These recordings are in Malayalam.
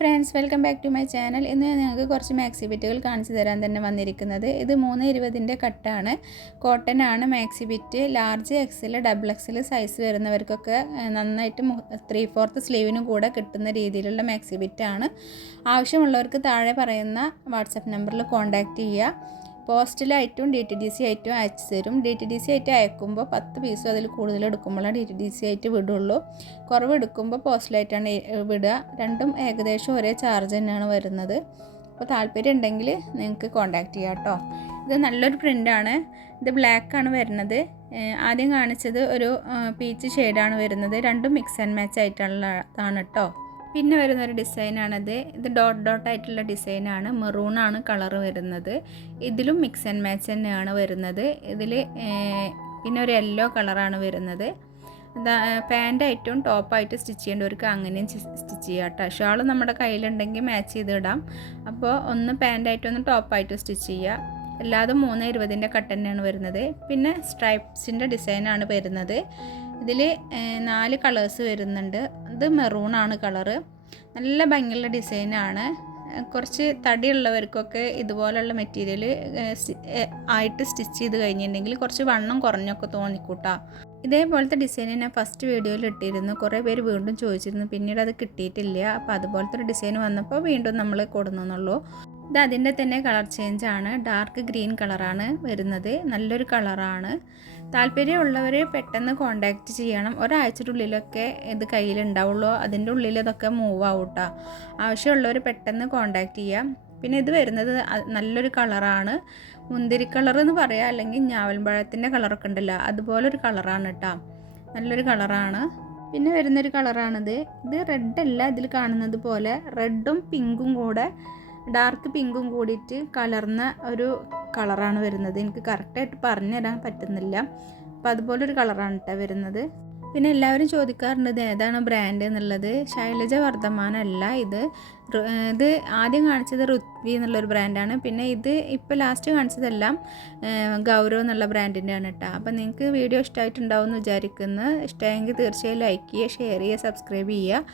Friends welcome back to my channel. ഇന്ന് ഞാൻ നിങ്ങൾക്ക് കുറച്ച് മാക്സി ബിറ്റുകൾ കാണിച്ചു തരാൻ തന്നെ വന്നിരിക്കുന്നത്. ഇത് മൂന്ന് ഇരുപതിന്റെ കട്ടാണ്. കോട്ടൺ ആണ് maxi bit. Large XL double XL size വരുന്നവർക്കൊക്കെ നന്നായിട്ട് ത്രീ ഫോർത്ത് സ്ലീവിനും കൂടെ കിട്ടുന്ന രീതിയിലുള്ള മാക്സി ബിറ്റാണ്. ആവശ്യമുള്ളവർക്ക് താഴെ പറയുന്ന വാട്സപ്പ് നമ്പറിൽ കോൺടാക്റ്റ് ചെയ്യുക. പോസ്റ്റിലായിട്ടും ഡി ടി ഡി സി ആയിട്ടും അയച്ചു തരും ഡി ടി ഡി സി ആയിട്ട് അയക്കുമ്പോൾ പത്ത് പീസും അതിൽ കൂടുതൽ എടുക്കുമ്പോഴാണ് ഡി ടി ഡി സി ആയിട്ട് വിടുള്ളൂ. കുറവ് എടുക്കുമ്പോൾ പോസ്റ്റിലായിട്ടാണ് വിടുക. രണ്ടും ഏകദേശം ഒരേ ചാർജ് തന്നെയാണ് വരുന്നത്. അപ്പോൾ താല്പര്യം ഉണ്ടെങ്കിൽ നിങ്ങൾക്ക് കോൺടാക്റ്റ് ചെയ്യാം കേട്ടോ. ഇത് നല്ലൊരു പ്രിന്റാണ്. ഇത് ബ്ലാക്ക് ആണ് വരുന്നത്. ആദ്യം കാണിച്ചത് ഒരു പീച്ച് ഷെയ്ഡാണ് വരുന്നത്. രണ്ടും മിക്സ് ആൻഡ് മാച്ച് ആയിട്ടുള്ളതാണ് കേട്ടോ. പിന്നെ വരുന്നൊരു ഡിസൈനാണത്. ഇത് ഡോട്ട് ഡോട്ട് ആയിട്ടുള്ള ഡിസൈനാണ്. മെറൂണാണ് കളർ വരുന്നത്. ഇതിലും മിക്സ് ആൻഡ് മാച്ച് തന്നെയാണ് വരുന്നത്. ഇതിൽ പിന്നെ ഒരു യെല്ലോ കളറാണ് വരുന്നത്. പാന്റായിട്ടും ടോപ്പായിട്ട് സ്റ്റിച്ച് ചെയ്യേണ്ടവർക്ക് അങ്ങനെയും സ്റ്റിച്ച് ചെയ്യാം കേട്ടോ. ഷാൾ നമ്മുടെ കയ്യിലുണ്ടെങ്കിൽ മാച്ച് ചെയ്തിടാം. അപ്പോൾ ഒന്ന് പാന്റായിട്ടും ഒന്ന് ടോപ്പായിട്ടും സ്റ്റിച്ച് ചെയ്യുക എല്ലാതും മൂന്ന് ഇരുപതിന്റെ കട്ട് തന്നെയാണ് വരുന്നത്. പിന്നെ സ്ട്രൈപ്സിന്റെ ഡിസൈനാണ് വരുന്നത്. ഇതിൽ നാല് കളേഴ്സ് വരുന്നുണ്ട്. ഇത് മെറൂണാണ് കളറ് നല്ല ഭംഗിയുള്ള ഡിസൈനാണ് കുറച്ച് തടിയുള്ളവർക്കൊക്കെ ഇതുപോലുള്ള മെറ്റീരിയൽ ആയിട്ട് സ്റ്റിച്ച് ചെയ്ത് കഴിഞ്ഞിട്ടുണ്ടെങ്കിൽ കുറച്ച് വണ്ണം കുറഞ്ഞൊക്കെ തോന്നിക്കൂട്ടാ. ഇതേപോലത്തെ ഡിസൈൻ ഞാൻ ഫസ്റ്റ് വീഡിയോയിൽ ഇട്ടിരുന്നു. കുറേ പേര് വീണ്ടും ചോദിച്ചിരുന്നു. പിന്നീട് അത് കിട്ടിയിട്ടില്ല. അപ്പോൾ അതുപോലത്തെ ഒരു ഡിസൈൻ വന്നപ്പോൾ വീണ്ടും നമ്മൾ കൊടുന്നുള്ളൂ ഇത് അതിന്റെ തന്നെ കളർ ചേഞ്ച് ആണ്. ഡാർക്ക് ഗ്രീൻ കളറാണ് വരുന്നത്. നല്ലൊരു കളറാണ് താല്പര്യമുള്ളവർ പെട്ടെന്ന് കോണ്ടാക്റ്റ് ചെയ്യണം. ഒരാഴ്ചയുടെ ഉള്ളിലൊക്കെ ഇത് കയ്യിലുണ്ടാവുള്ളൂ. അതിന്റെ ഉള്ളിൽ ഇതൊക്കെ മൂവ് കേട്ടോ. ആവശ്യമുള്ളവർ പെട്ടെന്ന് കോണ്ടാക്റ്റ് ചെയ്യാം. പിന്നെ ഇത് വരുന്നത് നല്ലൊരു കളറാണ്. മുന്തിരി കളർ എന്ന് പറയാം അല്ലെങ്കിൽ ഞാവൽപ്പഴത്തിന്റെ കളറൊക്കെ ഉണ്ടല്ലോ അതുപോലൊരു കളറാണ് കേട്ടോ. നല്ലൊരു കളറാണ്. പിന്നെ വരുന്നൊരു കളറാണിത്. ഇത് റെഡ് അല്ല ഇതിൽ കാണുന്നത് പോലെ. റെഡും പിങ്കും കൂടെ ഡാർക്ക് പിങ്കും കൂടിയിട്ട് കലർന്ന ഒരു കളറാണ് വരുന്നത്. എനിക്ക് കറക്റ്റായിട്ട് പറഞ്ഞു തരാൻ പറ്റുന്നില്ല. അപ്പോൾ അതുപോലൊരു കളറാണ് കേട്ടോ വരുന്നത്. പിന്നെ എല്ലാവരും ചോദിക്കാറുണ്ട് ഇത് ഏതാണ് ബ്രാൻഡ് എന്നുള്ളത്. ശൈലജ വർദ്ധമാനല്ല ഇത്. ഇത് ആദ്യം കാണിച്ചത് ഋത്വി എന്നുള്ളൊരു ബ്രാൻഡാണ് പിന്നെ ഇത് ഇപ്പോൾ ലാസ്റ്റ് കാണിച്ചതെല്ലാം ഗൗരവ് എന്നുള്ള ബ്രാൻഡിന്റെ ആണ് കേട്ടോ അപ്പോൾ നിങ്ങൾക്ക് വീഡിയോ ഇഷ്ടമായിട്ടുണ്ടാവും എന്ന് വിചാരിക്കുന്നു. ഇഷ്ടമായെങ്കിൽ തീർച്ചയായും ലൈക്ക് ചെയ്യുക ഷെയർ ചെയ്യുക സബ്സ്ക്രൈബ് ചെയ്യുക.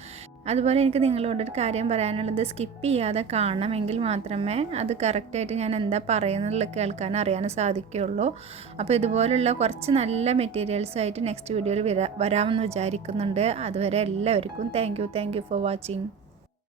അതുപോലെ എനിക്ക് നിങ്ങളോടൊരു കാര്യം പറയാനുള്ളത് സ്കിപ്പ് ചെയ്യാതെ കാണണമെങ്കിൽ മാത്രമേ അത് കറക്റ്റായിട്ട് ഞാൻ എന്താ പറയുന്നത് കേൾക്കാൻ അറിയാൻ സാധിക്കുകയുള്ളൂ. അപ്പോൾ ഇതുപോലുള്ള കുറച്ച് നല്ല മെറ്റീരിയൽസായിട്ട് നെക്സ്റ്റ് വീഡിയോയിൽ വരാ വരാമെന്ന് വിചാരിക്കുന്നുണ്ട്. അതുവരെ എല്ലാവർക്കും thank you thank you for watching